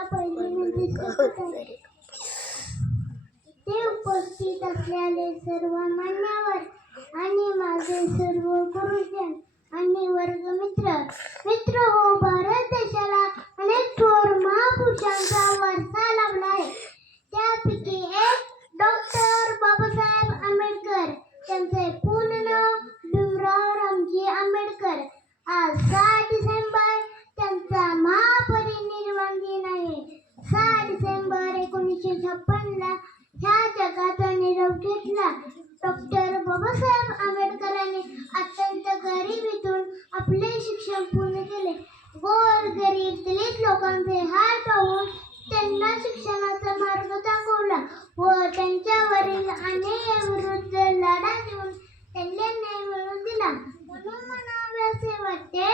म्हणजे ते उपस्थित असलेले सर्व मान्यवर आणि माझे सर्व गुरुजन आणि वर्गमित्र मित्र हो भारत देशाला अनेक थोर महापुरुषांचा वारसा लाभला आहे. त्यापैकी एक डॉक्टर बाबासाहेब आंबेडकर त्यांचे पूर्ण नाव भीमराव रामजी आंबेडकर. आज एकोणीसशे छप्पनला ह्या जगाचा निरोप घेतला. डॉक्टर बाबासाहेब आंबेडकरांनी अत्यंत गरिबीतून आपले शिक्षण पूर्ण केले. गोर गरीब दलित लोकांचे हाल पाहून त्यांना शिक्षणाचा मार्ग दाखवला व त्यांच्यावरील अन्यायाविरुद्ध लढा देऊन त्यांना न्याय मिळवून दिला. म्हणून म्हणावे असे वाटते